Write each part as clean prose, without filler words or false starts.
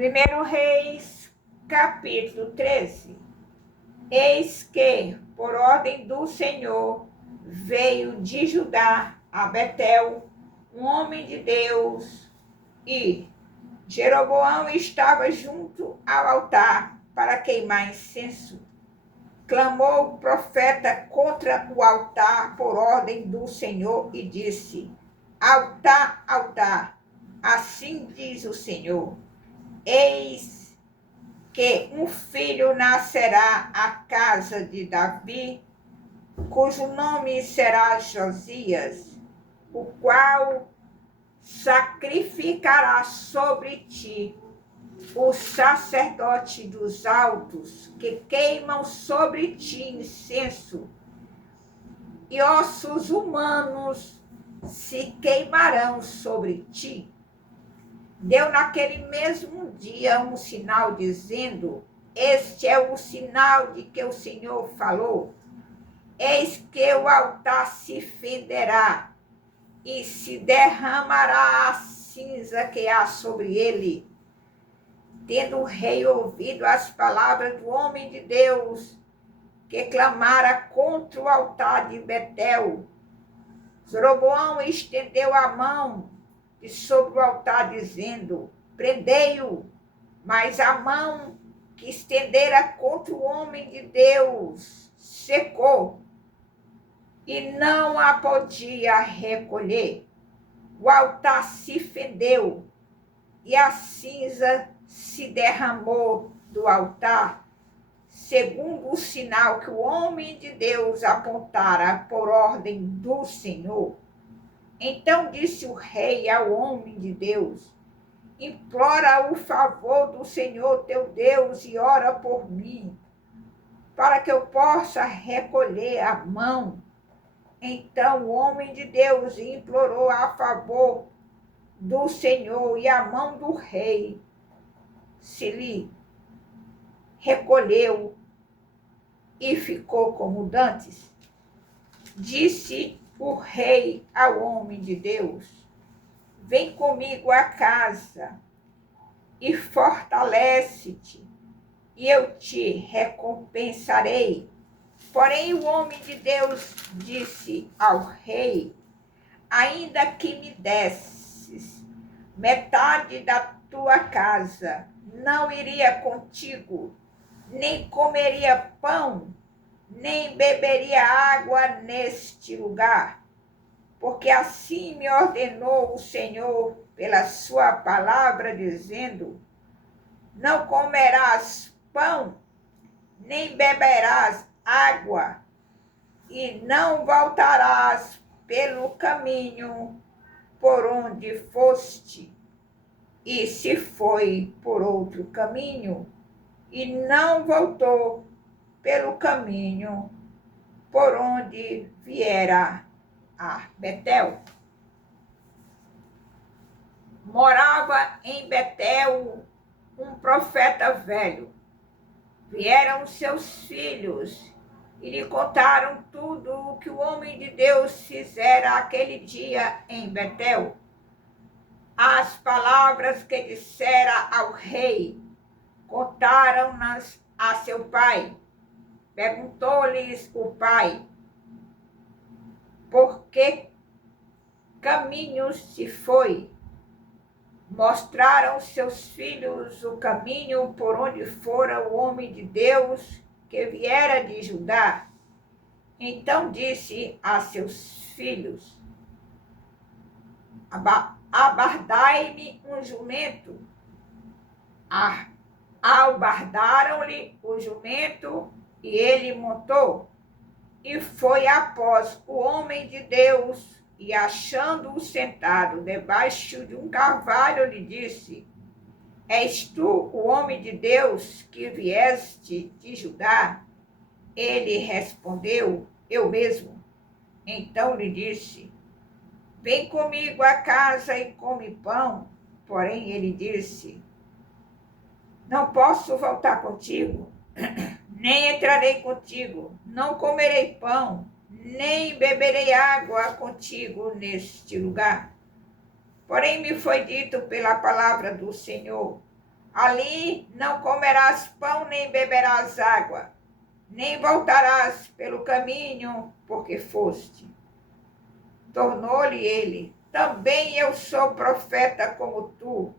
1 Reis, capítulo 13. Eis que, por ordem do Senhor, veio de Judá a Betel um homem de Deus, e Jeroboão estava junto ao altar para queimar incenso. Clamou o profeta contra o altar por ordem do Senhor e disse: Altar, altar, assim diz o Senhor, eis que um filho nascerá à casa de Davi, cujo nome será Josias, o qual sacrificará sobre ti o sacerdote dos altos, que queimam sobre ti incenso, e ossos humanos se queimarão sobre ti. Deu naquele mesmo dia um sinal, dizendo: Este é o sinal de que o Senhor falou. Eis que o altar se fenderá, e se derramará a cinza que há sobre ele. Tendo o rei ouvido as palavras do homem de Deus, que clamara contra o altar de Betel, Jeroboão estendeu a mão de sobre o altar, dizendo: Prendei-o. Mas a mão que estendera contra o homem de Deus secou, e não a podia recolher. O altar se fendeu, e a cinza se derramou do altar, segundo o sinal que o homem de Deus apontara por ordem do Senhor. Então disse o rei ao homem de Deus: Implora o favor do Senhor teu Deus e ora por mim, para que eu possa recolher a mão. Então o homem de Deus implorou a favor do Senhor, e a mão do rei se lhe recolheu e ficou como dantes. Disse o rei ao homem de Deus: Vem comigo à casa e fortalece-te, e eu te recompensarei. Porém o homem de Deus disse ao rei: Ainda que me desses metade da tua casa, não iria contigo, nem comeria pão, nem beberia água neste lugar, porque assim me ordenou o Senhor pela sua palavra, dizendo: Não comerás pão, nem beberás água, e não voltarás pelo caminho por onde foste. E se foi por outro caminho, e não voltou pelo caminho por onde viera a Betel. Morava em Betel um profeta velho. Vieram seus filhos e lhe contaram tudo o que o homem de Deus fizera aquele dia em Betel. As palavras que dissera ao rei, contaram-nas a seu pai. Perguntou-lhes o pai: Por que caminhos se foi? Mostraram seus filhos o caminho por onde fora o homem de Deus que viera de Judá. Então disse a seus filhos: Abardai-me um jumento. Albardaram-lhe o jumento, e ele montou, e foi após o homem de Deus, e achando-o sentado debaixo de um carvalho, lhe disse: És tu o homem de Deus que vieste de Judá? Ele respondeu: Eu mesmo. Então lhe disse: Vem comigo à casa e come pão. Porém ele disse: Não posso voltar contigo, nem entrarei contigo, não comerei pão, nem beberei água contigo neste lugar. Porém me foi dito pela palavra do Senhor: Ali não comerás pão, nem beberás água, nem voltarás pelo caminho porque foste. Tornou-lhe ele: também eu sou profeta como tu.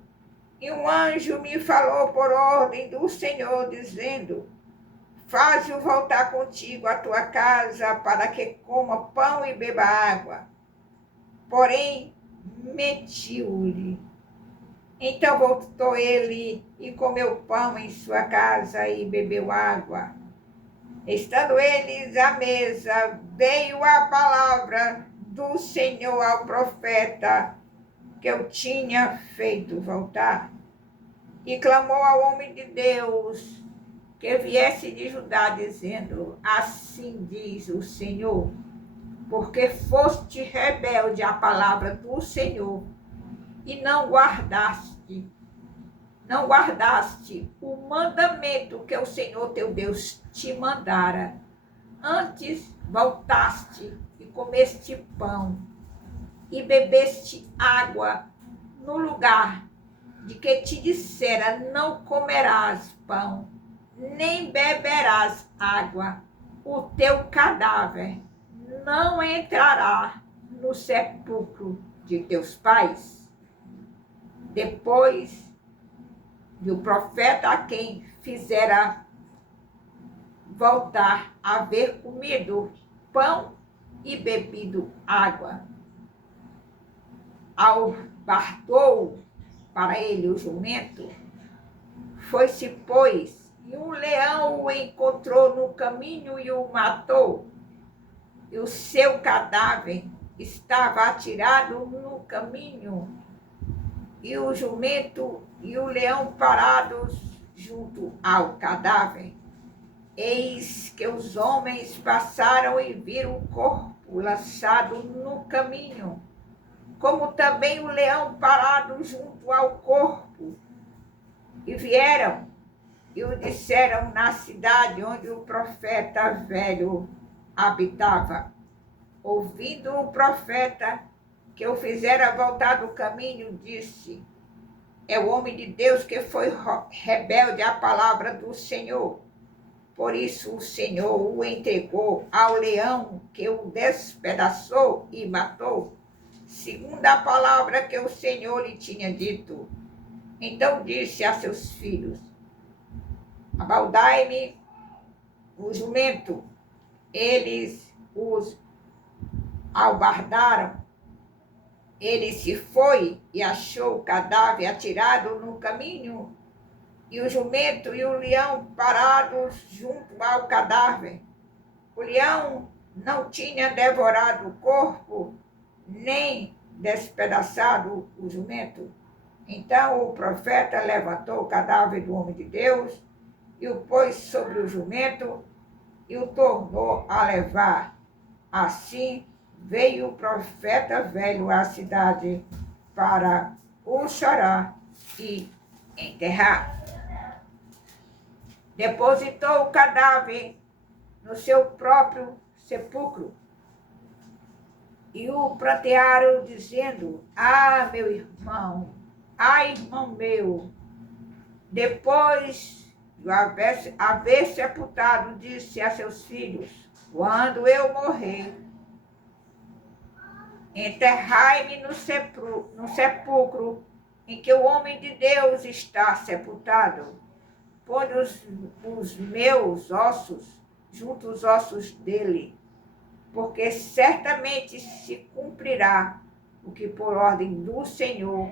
E um anjo me falou por ordem do Senhor, dizendo: faze-o voltar contigo à tua casa, para que coma pão e beba água. Porém, mentiu-lhe. Então voltou ele e comeu pão em sua casa e bebeu água. Estando eles à mesa, veio a palavra do Senhor ao profeta que eu tinha feito voltar. E clamou ao homem de Deus que viesse de Judá, dizendo: assim diz o Senhor, porque foste rebelde à palavra do Senhor e não guardaste o mandamento que o Senhor teu Deus te mandara. Antes voltaste e comeste pão e bebeste água no lugar de que te dissera: não comerás pão, nem beberás água. O teu cadáver não entrará no sepulcro de teus pais. Depois do profeta a quem fizera voltar a haver comido pão e bebido água, albardou para ele o jumento, foi-se, pois, e um leão o encontrou no caminho e o matou, e o seu cadáver estava atirado no caminho, e o jumento e o leão parados junto ao cadáver. Eis que os homens passaram e viram o corpo lançado no caminho, como também o leão parado junto ao corpo. E vieram e o disseram na cidade onde o profeta velho habitava. Ouvindo o profeta que o fizera voltar do caminho, disse: é o homem de Deus que foi rebelde à palavra do Senhor. Por isso o Senhor o entregou ao leão, que o despedaçou e matou, segundo a palavra que o Senhor lhe tinha dito. Então disse a seus filhos: abaldai-me o jumento. Eles os albardaram. Ele se foi e achou o cadáver atirado no caminho, e o jumento e o leão parados junto ao cadáver. O leão não tinha devorado o corpo, nem despedaçado o jumento. Então o profeta levantou o cadáver do homem de Deus e o pôs sobre o jumento e o tornou a levar. Assim veio o profeta velho à cidade para o chorar e enterrar. Depositou o cadáver no seu próprio sepulcro e o prantearam, dizendo: ah, meu irmão, ah, irmão meu. Depois de haver sepultado, disse a seus filhos: quando eu morrer, enterrai-me no sepulcro em que o homem de Deus está sepultado. Põe os meus ossos junto aos ossos dele, porque certamente se cumprirá o que por ordem do Senhor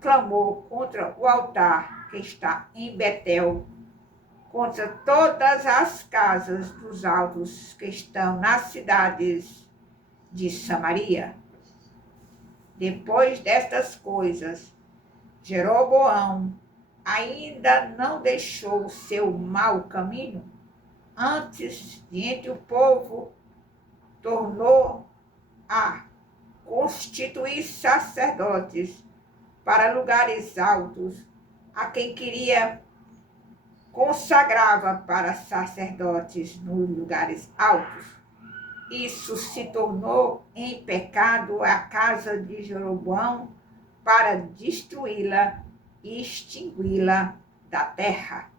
clamou contra o altar que está em Betel, contra todas as casas dos altos que estão nas cidades de Samaria. Depois destas coisas, Jeroboão ainda não deixou o seu mau caminho, antes, de entre o povo, tornou a constituir sacerdotes para lugares altos, a quem queria consagrava para sacerdotes nos lugares altos. Isso se tornou em pecado a casa de Jeroboão, para destruí-la e extingui-la da terra.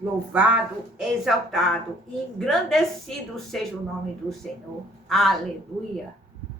Louvado, exaltado e engrandecido seja o nome do Senhor. Aleluia.